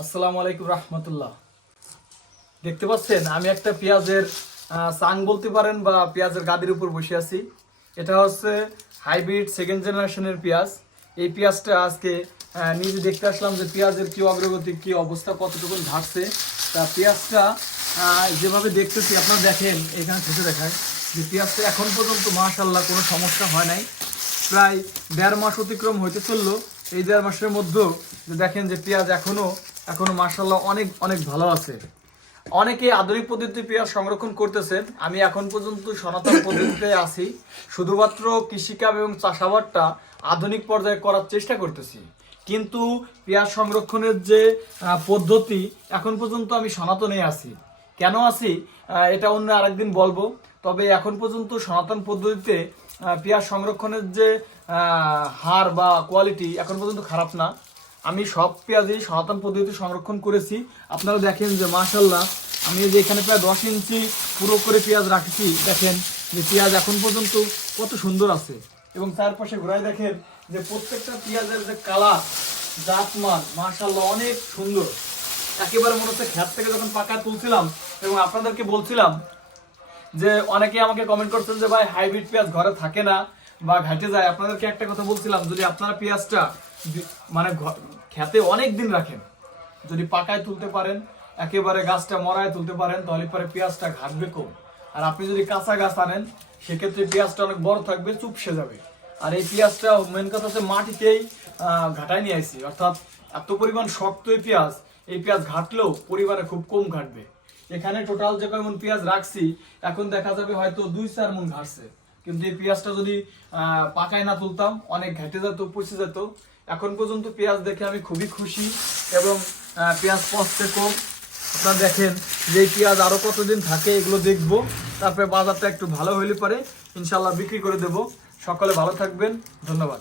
আসসালামু আলাইকুম রহমতুল্লাহ। দেখতে পাচ্ছেন, আমি একটা পেঁয়াজের চাং বলতে পারেন বা পেঁয়াজের গাদির উপর বসে আছি। এটা হচ্ছে হাইব্রিড সেকেন্ড জেনারেশনের পেঁয়াজ। এই পেঁয়াজটা আজকে নিজে দেখতে আসলাম যে পেঁয়াজের কি অগ্রগতি, কি অবস্থা, কতটুকু ঘাটছে। তা পেঁয়াজটা যেভাবে দেখতেছি, আপনারা দেখেন, এখানে থেকে দেখায় যে পেঁয়াজটা এখন পর্যন্ত মাশাল্লাহ কোনো সমস্যা হয় নাই। প্রায় দেড় মাস অতিক্রম হইতে চলল। এই দেড় মাসের মধ্যেও দেখেন যে পেঁয়াজ এখনও এখনও মার্শাল্লাহ অনেক অনেক ভালো আছে। অনেকে আধুনিক পদ্ধতিতে পেঁয়াজ সংরক্ষণ করতেছেন। আমি এখন পর্যন্ত সনাতন পদ্ধতিতে আছি। শুধুমাত্র কৃষিকাজ এবং চাষাবাদটা আধুনিক পর্যায়ে করার চেষ্টা করতেছি। কিন্তু পেঁয়াজ সংরক্ষণের যে পদ্ধতি, এখন পর্যন্ত আমি সনাতনে আছি। কেন আছি? এটা অন্য আরেকদিন বলব। তবে এখন পর্যন্ত সনাতন পদ্ধতিতে পেঁয়াজ সংরক্ষণের যে হার বা কোয়ালিটি এখন পর্যন্ত খারাপ না। আমি সব পেঁয়াজই সনাতন পদ্ধতিতে সংরক্ষণ করেছি। আপনারা দেখেন যে মাশাল্লাহ আমি যে এখানে প্রায় দশ ইঞ্চি পুরো করে পেঁয়াজ রাখছি, দেখেন যে পেঁয়াজ এখন পর্যন্ত কত সুন্দর আছে। এবং চারপাশে ঘোরায় দেখেন যে প্রত্যেকটা পেঁয়াজের যে কালার, জাতমান মাশাল্লাহ অনেক সুন্দর। একেবারে মনে হচ্ছে খ্যাত থেকে যখন পাকা তুলছিলাম, এবং আপনাদেরকে বলছিলাম যে অনেকে আমাকে কমেন্ট করছেন যে ভাই হাইব্রিড পেঁয়াজ ঘরে থাকে না। বা ঘাটে যায়, আপনাদেরকে একটা কথা বলছিলাম, যদি আপনারা পেঁয়াজটা মানে খেতে অনেক দিন রাখেন, যদি পাকায় তুলতে পারেন, একেবারে গাছটা মরায় তুলতে পারেন, তাহলে পরে পেঁয়াজটা ঘাটবে কম। আর আপনি যদি কাঁচা গাছ আনেন, সেক্ষেত্রে পেঁয়াজটা অনেক বড় থাকবে, চুপসে যাবে। আর এই পেঁয়াজটা মেন কথা হচ্ছে মাটিতেই ঘাটায় নিয়ে আসি অর্থাৎ এত পরিমাণ শক্ত এই পেঁয়াজ এই পেঁয়াজ ঘাটলেও পরিবারে খুব কম ঘাটবে। এখানে টোটাল যে কয়মন পেঁয়াজ রাখছি, এখন দেখা যাবে হয়তো দুই চার মন ঘাটছে। কিন্তু এই পেঁয়াজটা যদি পাকায় না তুলতাম, অনেক ঘেটে যেত, পচে যেত, এখন পর্যন্ত পেঁয়াজ দেখে আমি খুবই খুশি এবং পেঁয়াজ পচতে কম। আপনারা দেখেন যে পেঁয়াজ আরও কতদিন থাকে, এগুলো দেখব। তারপরে বাজারটা একটু ভালো হইলে পারে ইনশাল্লাহ বিক্রি করে দেব। সকলে ভালো থাকবেন, ধন্যবাদ।